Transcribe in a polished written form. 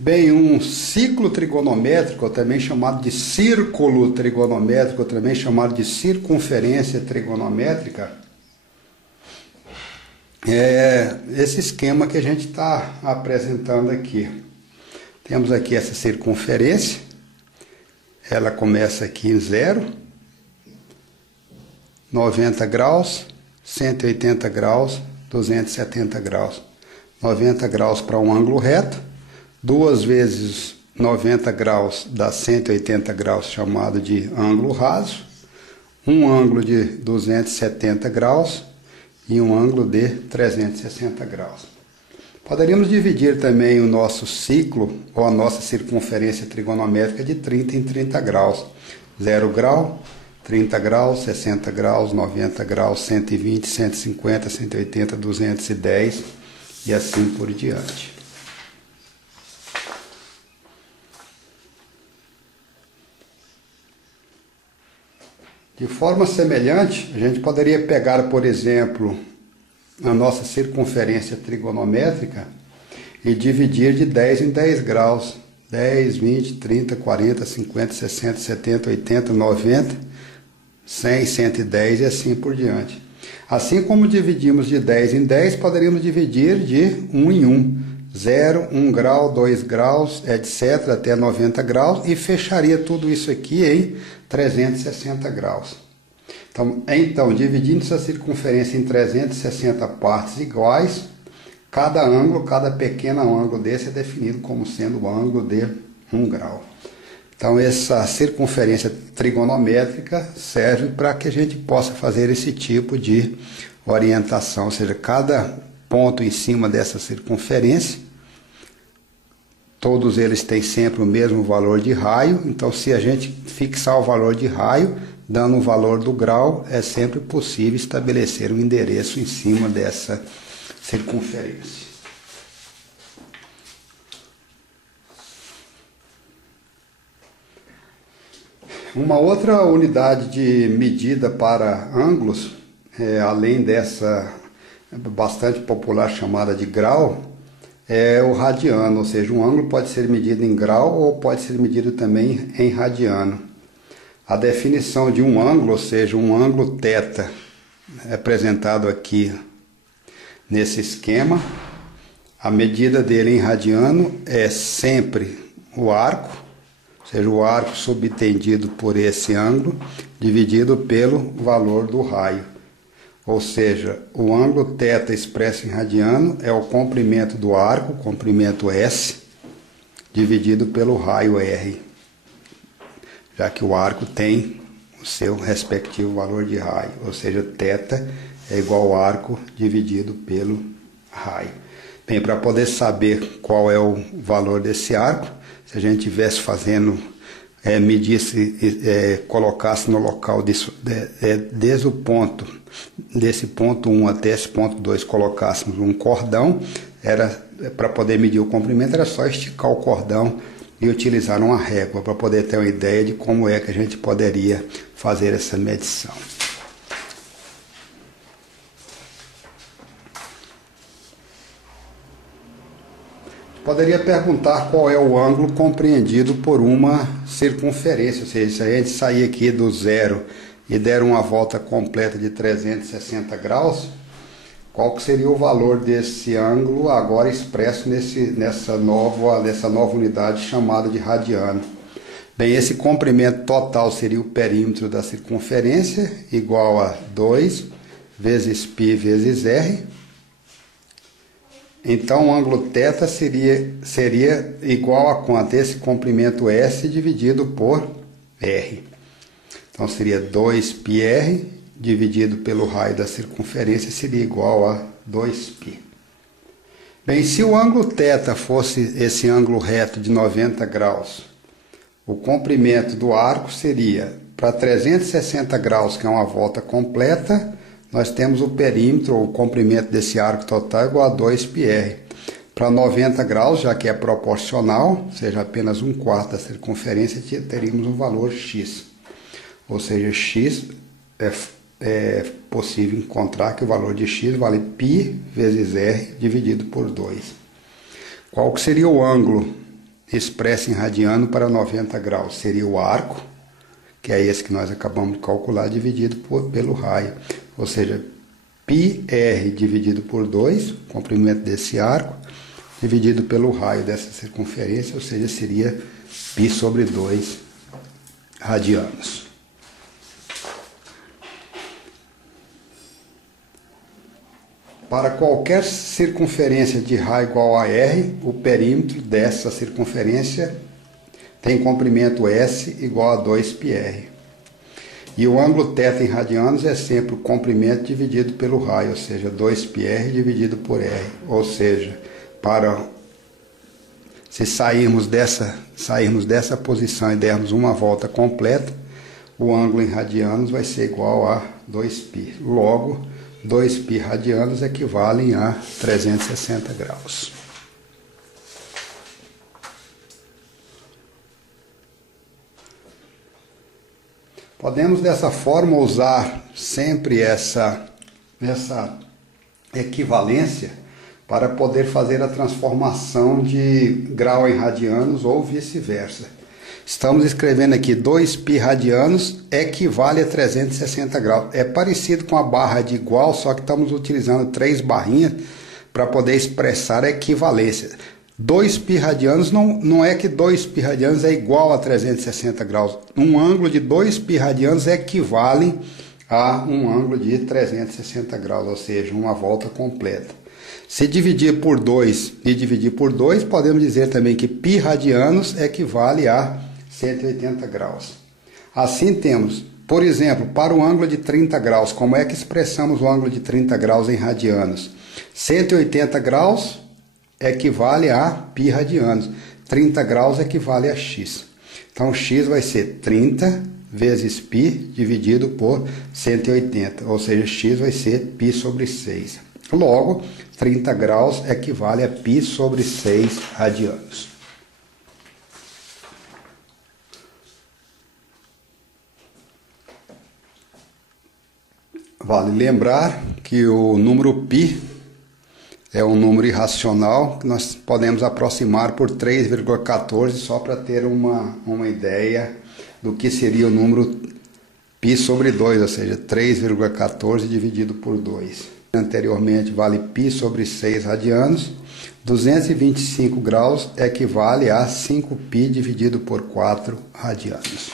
Bem, um ciclo trigonométrico, ou também chamado de círculo trigonométrico, ou também chamado de circunferência trigonométrica, é esse esquema que a gente está apresentando aqui. Temos aqui essa circunferência, ela começa aqui em 0, 90 graus, 180 graus, 270 graus. 90 graus para um ângulo reto, 2 vezes 90 graus dá 180 graus, chamado de ângulo raso, um ângulo de 270 graus e um ângulo de 360 graus. Poderíamos dividir também o nosso ciclo, ou a nossa circunferência trigonométrica, de 30 em 30 graus. 0 grau, 30 graus, 60 graus, 90 graus, 120, 150, 180, 210 e assim por diante. De forma semelhante, a gente poderia pegar, por exemplo, a nossa circunferência trigonométrica e dividir de 10 em 10 graus. 10, 20, 30, 40, 50, 60, 70, 80, 90, 100, 110 e assim por diante. Assim como dividimos de 10 em 10, poderíamos dividir de 1 em 1. 0, 1 grau, 2 graus, etc. até 90 graus e fecharia tudo isso aqui em 360 graus. Então, dividindo essa circunferência em 360 partes iguais, cada ângulo, cada pequeno ângulo desse é definido como sendo o ângulo de 1 grau. Então, essa circunferência trigonométrica serve para que a gente possa fazer esse tipo de orientação, ou seja, cada ponto em cima dessa circunferência, todos eles têm sempre o mesmo valor de raio. Então, se a gente fixar o valor de raio, dando o valor do grau, é sempre possível estabelecer um endereço em cima dessa circunferência. Uma outra unidade de medida para ângulos, além dessa bastante popular chamada de grau, é o radiano, ou seja, um ângulo pode ser medido em grau ou pode ser medido também em radiano. A definição de um ângulo, ou seja, um ângulo θ, é apresentado aqui nesse esquema. A medida dele em radiano é sempre o arco, ou seja, o arco subtendido por esse ângulo, dividido pelo valor do raio. Ou seja, o ângulo θ expresso em radiano é o comprimento do arco, comprimento S, dividido pelo raio R, já que o arco tem o seu respectivo valor de raio, ou seja, θ é igual ao arco dividido pelo raio. Bem, para poder saber qual é o valor desse arco, se a gente estivesse fazendo, colocasse no local desde o ponto, desse ponto 1 até esse ponto 2, colocássemos um cordão, para poder medir o comprimento, era só esticar o cordão e utilizar uma régua, para poder ter uma ideia de como é que a gente poderia fazer essa medição. Poderia perguntar qual é o ângulo compreendido por uma circunferência, ou seja, se a gente sair aqui do zero e der uma volta completa de 360 graus, qual que seria o valor desse ângulo agora expresso nessa nova unidade chamada de radiano? Bem, esse comprimento total seria o perímetro da circunferência, igual a 2 vezes π vezes r. Então, o ângulo θ seria igual a quanto? Esse comprimento S dividido por R. Então, seria 2πr dividido pelo raio da circunferência, seria igual a 2π. Bem, se o ângulo θ fosse esse ângulo reto de 90 graus, o comprimento do arco seria, para 360 graus, que é uma volta completa, nós temos o perímetro, ou o comprimento desse arco total, igual a 2πr. Para 90 graus, já que é proporcional, ou seja, apenas 1/4 da circunferência, teríamos um valor x. Ou seja, x é possível encontrar que o valor de x vale π vezes r dividido por 2. Qual que seria o ângulo expressa em radiano para 90 graus. Seria o arco, que é esse que nós acabamos de calcular, dividido pelo raio. Ou seja, πr dividido por 2, o comprimento desse arco, dividido pelo raio dessa circunferência, ou seja, seria π sobre 2 radianos. Para qualquer circunferência de raio igual a r, o perímetro dessa circunferência tem comprimento S igual a 2πr. E o ângulo θ em radianos é sempre o comprimento dividido pelo raio, ou seja, 2πr dividido por r. Ou seja, se sairmos dessa posição e dermos uma volta completa, o ângulo em radianos vai ser igual a 2π. Logo, 2π radianos equivalem a 360 graus. Podemos dessa forma usar sempre essa equivalência para poder fazer a transformação de grau em radianos ou vice-versa. Estamos escrevendo aqui 2π radianos equivale a 360 graus. É parecido com a barra de igual, só que estamos utilizando 3 barrinhas para poder expressar a equivalência. 2π radianos não é que 2π radianos é igual a 360 graus. Um ângulo de 2π radianos equivale a um ângulo de 360 graus, ou seja, uma volta completa. Se dividir por 2 e dividir por 2, podemos dizer também que π radianos equivale a 180 graus. Assim temos, por exemplo, para o ângulo de 30 graus, como é que expressamos o ângulo de 30 graus em radianos? 180 graus equivale a π radianos, 30 graus equivale a x. Então, x vai ser 30 vezes π dividido por 180, ou seja, x vai ser π sobre 6. Logo, 30 graus equivale a π sobre 6 radianos. Vale lembrar que o número π é um número irracional que nós podemos aproximar por 3,14 só para ter uma ideia do que seria o número π sobre 2, ou seja, 3,14 dividido por 2. Anteriormente vale π sobre 6 radianos, 225 graus equivale a 5π dividido por 4 radianos.